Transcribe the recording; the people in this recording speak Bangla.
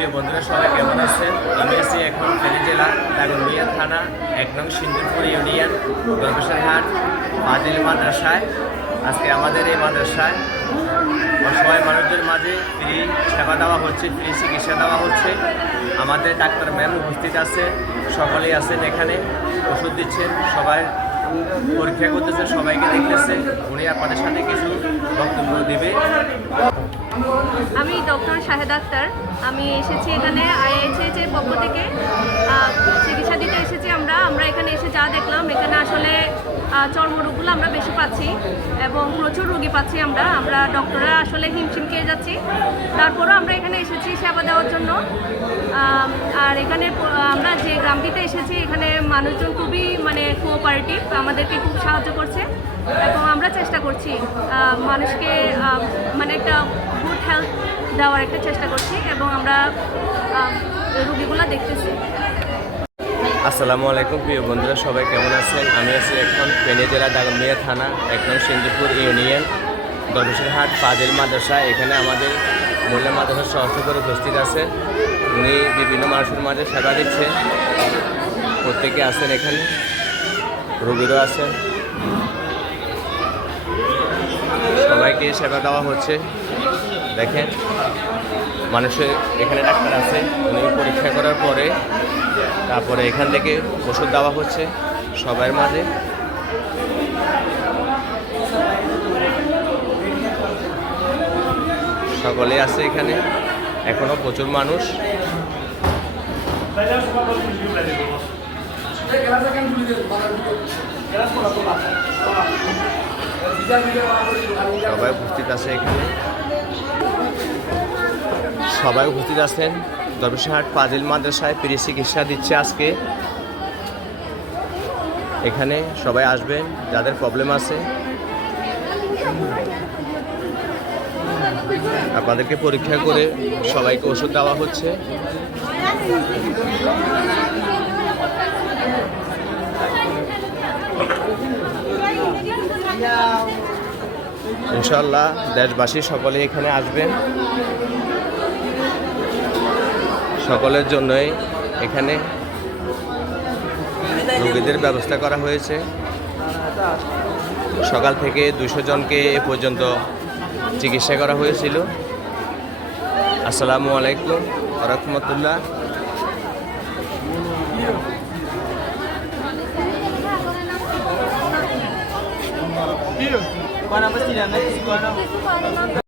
প্রিয় বন্ধুরা, সবাই কেমন আছেন? আমি আছি এখন ফেনী জেলা দাগনমিয়া থানা, এক নং সিন্দুরপুর ইউনিয়ন গবেষণাহাট ফাজিল মাদ্রাসায়। আজকে আমাদের এই মাদ্রাসায় অসহায় মানুষদের মাঝে ফ্রি সেবা দেওয়া হচ্ছে, ফ্রি চিকিৎসা দেওয়া হচ্ছে। আমাদের ডাক্তার ম্যাম উপস্থিত আছে, সকলেই আছেন এখানে, ওষুধ দিচ্ছেন, সবাই পরীক্ষা করতেছে, সবাইকে দেখতেছে। উনি আপনাদের সাথে কিছু বক্তব্য দেবে। আমি ডক্টর শাহেদ আক্তার। আমি এসেছি এখানে আইএইচএইচ এর পক্ষ থেকে। চিকিৎসা দিতে এসেছি আমরা। আমরা এখানে এসে যা দেখলাম, এখানে আসলে চর্মরোগগুলো আমরা বেশি পাচ্ছি এবং প্রচুর রোগী পাচ্ছি আমরা। আমরা ডক্টররা আসলে হিমশিম খেয়ে যাচ্ছি। তারপরও আমরা এখানে এসেছি সেবা দেওয়ার জন্য। আর এখানে আমরা যে গ্রামটিতে এসেছি, এখানে মানুষজন খুবই মানে কোঅপারেটিভ আমাদেরকে খুব সাহায্য করছে এবং আমরা চেষ্টা করছি মানুষকে মানে একটা গুড হেলথ দেওয়ার একটা চেষ্টা করছি এবং আমরা রুগীগুলো দেখতেছি। আসসালামু আলাইকুম, প্রিয় বন্ধুরা, সবাই কেমন আছেন? আমি আছি এখন ফেনী জেলা দাগনমিয়া থানা, এক নং সিন্ধুপুর ইউনিয়ন গবেষণাহাট ফাজিল মাদ্রাসা। এখানে আমাদের মহিলা মাদ্রাসার সহযোগী উপস্থিত আছে। উনি বিভিন্ন মানুষের মাঝে সেবা দিচ্ছে। প্রত্যেকে আছেন এখানে। রোগীরও আছেন। সবাইকে সেবা দেওয়া হচ্ছে। দেখেন মানুষের এখানে ডাক্তার আছে। উনি পরীক্ষা করার পরে তারপরে এখান থেকে ওষুধ দেওয়া হচ্ছে সবার মাঝে। সকলে আছে এখানে, এখনও প্রচুর মানুষ। সবাই উপস্থিত আছে এখানে। সবাই উপস্থিত আছেন। দরবেশহাট ফাজিল মাদ্রাসায় ফ্রি চিকিৎসা দিচ্ছে আজকে। এখানে সবাই আসবেন, যাদের প্রবলেম আছে। আপনাদেরকে পরীক্ষা করে সবাইকে ওষুধ দেওয়া হচ্ছে। ইনশাল্লাহ দেশবাসী সকলে এখানে আসবেন। সকলের জন্যই এখানে রোগীদের ব্যবস্থা করা হয়েছে। সকাল থেকে দুশো জনকে এ পর্যন্ত চিকিৎসা করা হয়েছিল। আসসালামু আলাইকুম রহমতুল্লাহ।